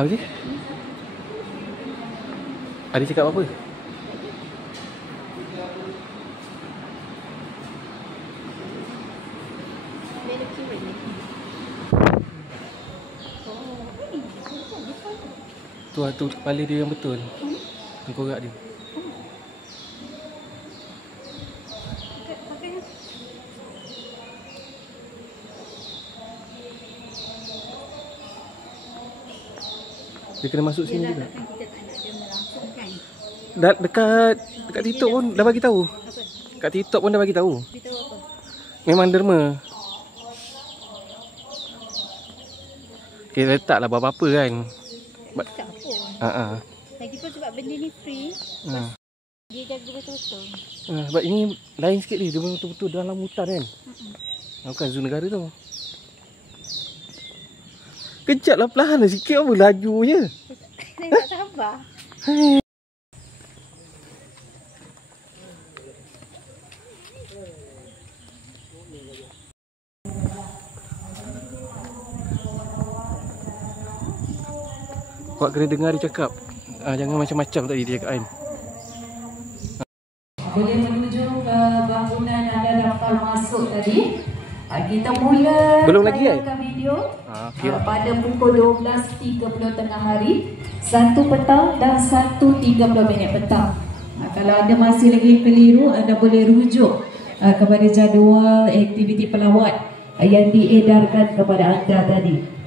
Apa sih? Ada cakap apa? Tu kepala dia yang betul. Tengkorak dia. Dia kena masuk sini juga. Dah dekat TikTok pun dah bagi tahu. Kat TikTok pun dah bagi tahu. Memang derma. Okay, letaklah apa-apa kan. Tak apa. Lagipun sebab benda ni free. Dia jaga betul-betul. Sebab ini lain sikit dia betul-betul dalam hutan kan. Bukan zoo negara tu. Kejap lah, perlahan lah sikit apa laju je. Saya tak sabar. Awak kena dengar dia cakap. Jangan macam-macam tadi dia cakap kan. Boleh menuju ke bangunan anda dapat masuk tadi. Kita mula belum lagi tayangkan video okay. Pada pukul 12.30 tengah hari, 1 petang dan 1.30 petang. Kalau anda masih lagi keliru, anda boleh rujuk kepada jadual aktiviti pelawat yang diedarkan kepada anda tadi.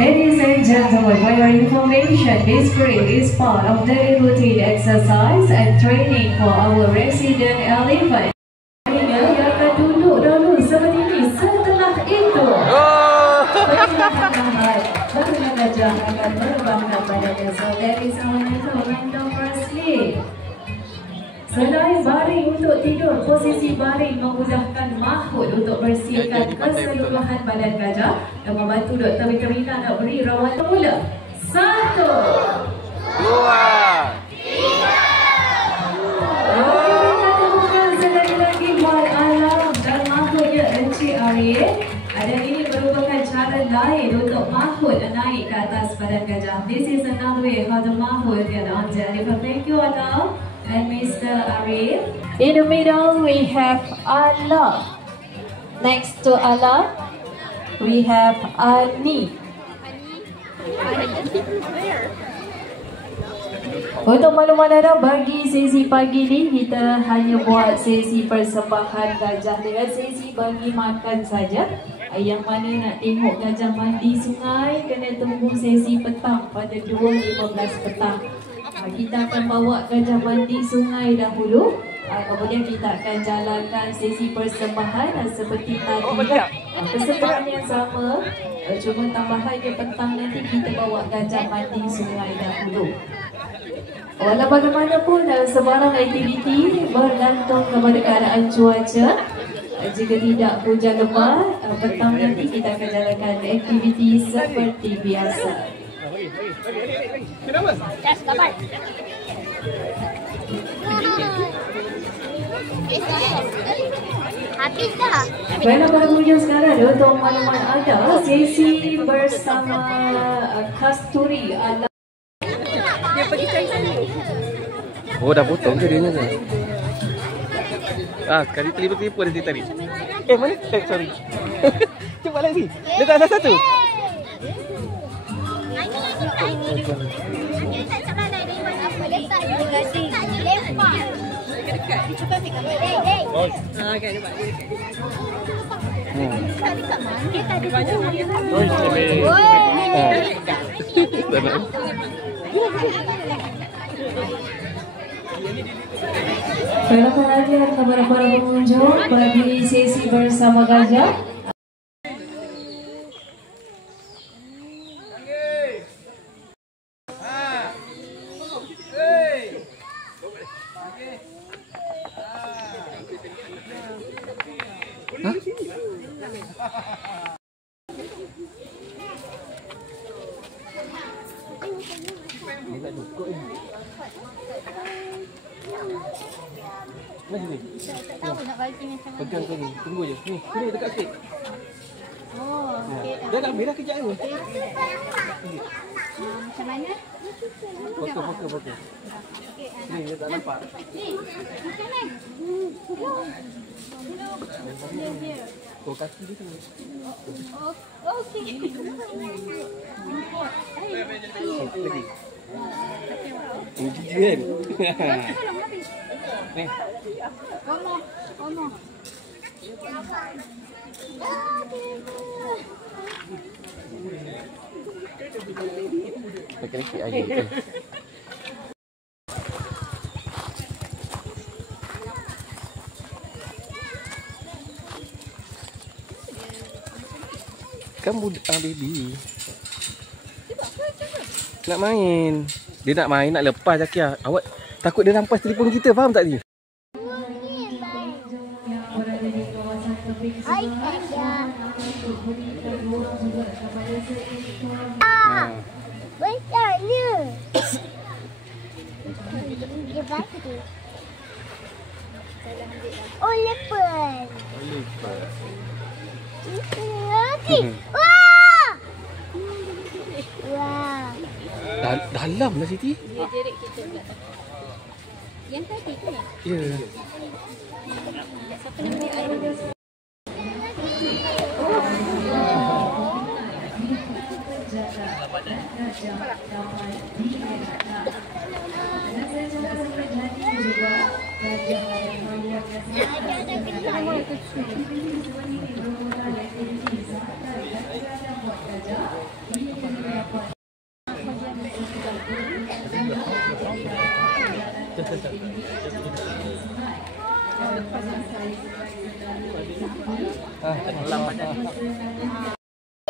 Ladies and gentlemen, for your information, this drill is part of daily routine exercise and training for our resident elephant. Dia akan duduk dahulu seperti ini. Setelah itu, barulah gajah akan merebahkan badannya. So that is our method random firstly. Selain baring untuk tidur, posisi baring memudahkan mahkot untuk bersihkan keseluruhan badan gajah dan membantu doktor veterina nak beri rawatan mula. 1, 2, 3. Sekali lagi buat alam dan mahkotnya Encik Arif. Dan ini merupakan cara lain untuk mahkot naik ke atas badan gajah. This is another way how the mahkot get on the elephant. Thank you Anam and Mr. Arif. In the middle we have Allah. Next to Allah we have Ani. Untuk makluman anda, bagi sesi pagi ni kita hanya buat sesi persembahan gajah dengan sesi bagi makan saja. Yang mana nak tengok gajah mandi sungai kena tunggu sesi petang pada 2.15 petang. Kita akan bawa gajah mandi sungai dahulu. Kemudian kita akan jalankan sesi persembahan seperti tadi. Persembahan yang sama, cuma tambahannya petang nanti kita bawa gajah mandi sungai dahulu. Walau bagaimanapun, sebarang aktiviti bergantung kepada keadaan cuaca. Jika tidak hujan lebat, petang nanti kita akan jalankan aktiviti seperti biasa. Habis dah. Baiklah para pengunjung sekarang, untuk makluman anda, sesi bersama Kasturi adalah Dia pergi cari. Oh, dah potong ke dia ni? Sekali terlipu-terlipu ada dia tarik. Mana? Sorry. Cuba lagi. Letak atas satu. Baiklah pengajian kepada para pengunjung bagi sesi bersama gajah. Mari sini. Tak tahu nak bagi macam mana. Pegang kau ni. Tunggu je. Ni dekat sikit. Oh, okey. Dah nak habis dah kejap tu. Macam mana? Fokus. Ni dia tak nampak. Ni, macam mana? Oh, kaki dia tu. Oh, okey. Lagi. Ini jijik kan? Ni. One more. Pakai sikit air. Kan budak baby. Nak main. Dia nak main, nak lepas Zakia. Awak takut dia rampas telefon kita, faham tak ni? Besarnya. Dia batu. Oh, lepas. Okey. Wah! Wah. Dalam lah Siti. Dia jerit kita pula. Yang tadi ke? Ya. Siapa nama dia?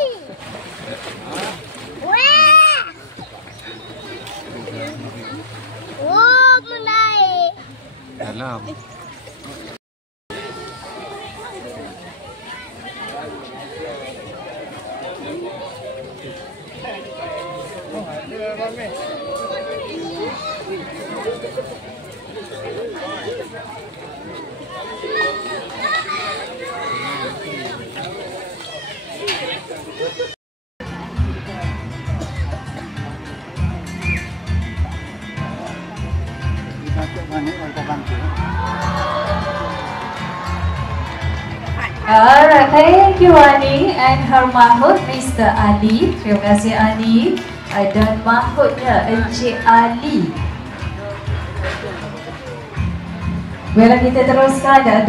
Air. Oh, menaik. Dalam. Alright, thank you Ani and her mahut Mr. Ali. Terima kasih Ani dan mahutnya Encik Ali. Bila kita teruskan dengan